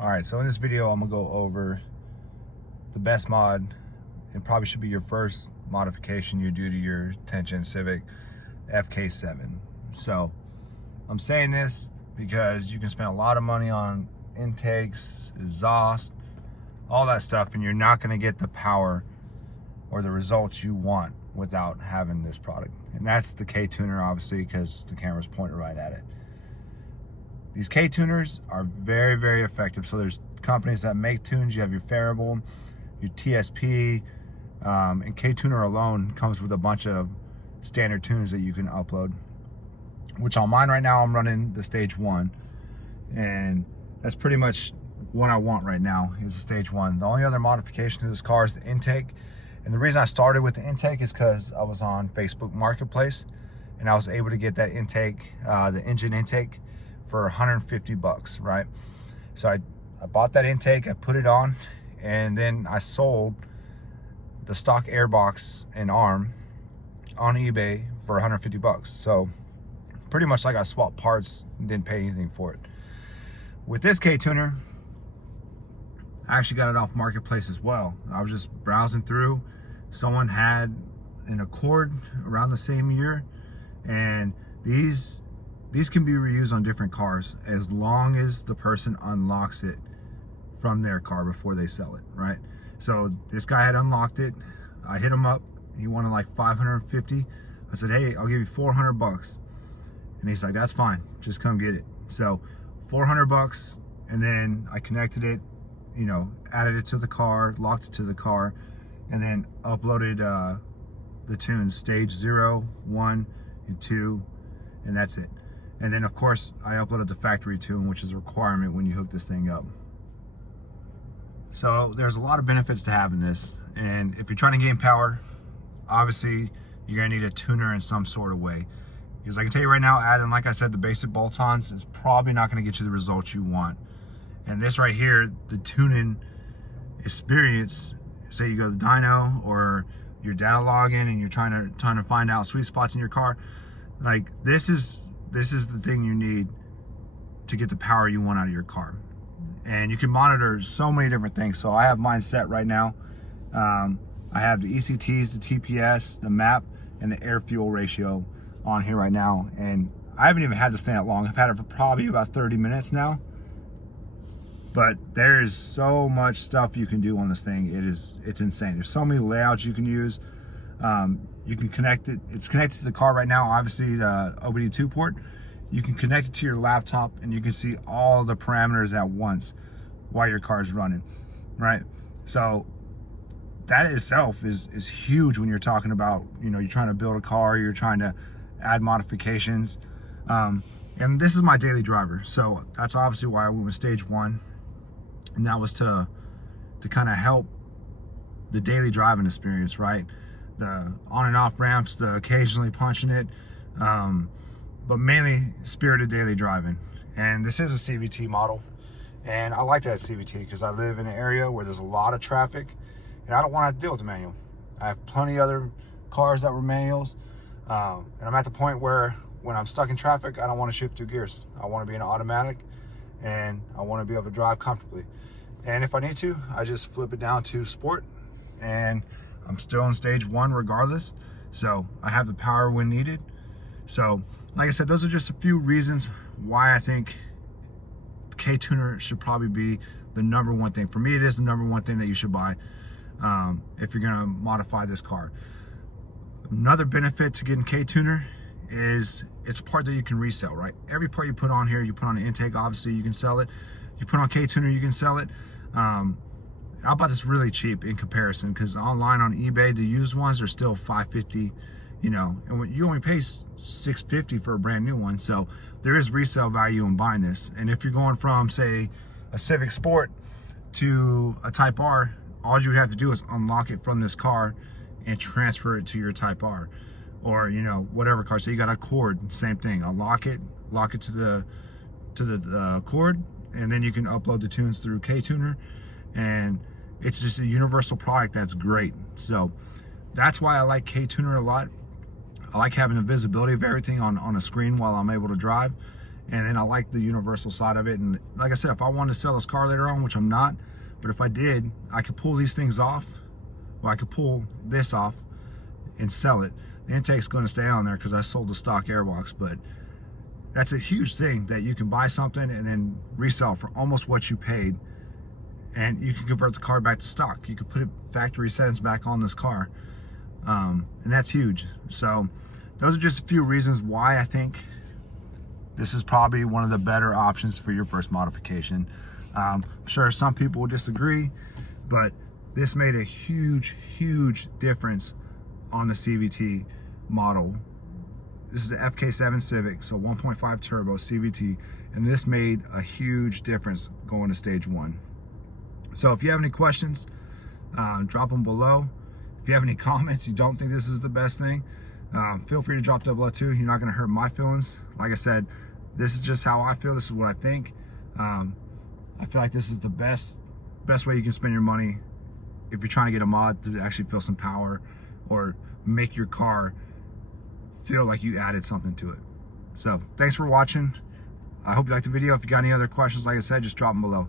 All right, so in this video, I'm gonna go over the best mod, and probably should be your first modification you do to your 10th Gen Civic FK7. So I'm saying this because you can spend a lot of money on intakes, exhaust, all that stuff, and you're not gonna get the power or the results you want without having this product. And that's the Ktuner, obviously, because the camera's pointed right at it. These Ktuners are very, very effective. So there's companies that make tunes. You have your Variable, your TSP, and Ktuner alone comes with a bunch of standard tunes that you can upload. Which on mine right now, I'm running the stage 1, and that's pretty much what I want right now is the stage 1. The only other modification to this car is the intake, and the reason I started with the intake is because I was on Facebook Marketplace, and I was able to get that intake, the engine intake, for 150 bucks, right? So I bought that intake, I put it on, and then I sold the stock airbox and arm on eBay for 150 bucks. So pretty much like I swapped parts and didn't pay anything for it. With this Ktuner, I actually got it off Marketplace as well. I was just browsing through. Someone had an Accord around the same year, and these can be reused on different cars as long as the person unlocks it from their car before they sell it, right? So this guy had unlocked it. I hit him up. He wanted like 550. I said, hey, I'll give you 400 bucks. And he's like, that's fine, just come get it. So 400 bucks, and then I connected it, you know, added it to the car, locked it to the car, and then uploaded the tunes, stage 0, 1, and 2, and that's it. And then of course I uploaded the factory tune, which is a requirement when you hook this thing up. So there's a lot of benefits to having this, and if you're trying to gain power, obviously you're gonna need a tuner in some sort of way. Because I can tell you right now, adding, like I said, the basic bolt-ons is probably not gonna get you the results you want. And this right here, the tuning experience, say you go to the dyno or your data login and you're trying to find out sweet spots in your car, like this is the thing you need to get the power you want out of your car. And you can monitor so many different things. So I have mine set right now. I have the ECTs, the TPS, the map, and the air fuel ratio on here right now. And I haven't even had this thing that long. I've had it for probably about 30 minutes now. But there's so much stuff you can do on this thing. It's insane. There's so many layouts you can use. You can connect it. It's connected to the car right now, obviously the OBD2 port. You can connect it to your laptop and you can see all the parameters at once while your car is running, right? So that itself is huge when you're talking about, you know, you're trying to build a car, you're trying to add modifications. And this is my daily driver. So that's obviously why I went with stage 1. And that was to kind of help the daily driving experience, right? The on and off ramps, the occasionally punching it, but mainly spirited daily driving. And this is a CVT model, and I like that CVT because I live in an area where there's a lot of traffic, and I don't want to deal with the manual. I have plenty other cars that were manuals, and I'm at the point where when I'm stuck in traffic, I don't want to shift 2 gears. I want to be in automatic, and I want to be able to drive comfortably. And if I need to, I just flip it down to sport, and I'm still in stage 1 regardless. So I have the power when needed. So like I said, those are just a few reasons why I think Ktuner should probably be the #1 thing. For me, it is the #1 thing that you should buy if you're gonna modify this car. Another benefit to getting Ktuner is it's a part that you can resell, right? Every part you put on here, you put on the intake, obviously you can sell it. You put on Ktuner, you can sell it. I bought this really cheap in comparison because online on eBay, the used ones are still $550, you know, and you only pay $650 for a brand new one. So there is resale value in buying this. And if you're going from, say, a Civic Sport to a Type R, all you would have to do is unlock it from this car and transfer it to your Type R, or, you know, whatever car. So you got a Accord, same thing. Unlock it, lock it to the Accord, and then you can upload the tunes through Ktuner, and it's just a universal product that's great. So that's why I like Ktuner a lot. I like having the visibility of everything on a screen while I'm able to drive, And then I like the universal side of it. And like I said, if I wanted to sell this car later on, which I'm not, but if I did, I could pull these things off. Well, I could pull this off and sell it. The intake's going to stay on there because I sold the stock airbox, but that's a huge thing, that you can buy something and then resell for almost what you paid, and you can convert the car back to stock. You can put it factory settings back on this car, and that's huge. So those are just a few reasons why I think this is probably one of the better options for your first modification. I'm sure some people will disagree, but this made a huge difference on the CVT model. This is the FK7 Civic, so 1.5 turbo CVT, and this made a huge difference going to stage 1. So if you have any questions, drop them below. If you have any comments, you don't think this is the best thing, feel free to drop them below too. You're not going to hurt my feelings. Like I said, this is just how I feel. This is what I think. I feel like this is the best way you can spend your money if you're trying to get a mod to actually feel some power or make your car feel like you added something to it. So thanks for watching. I hope you liked the video. If you got any other questions, like I said, just drop them below.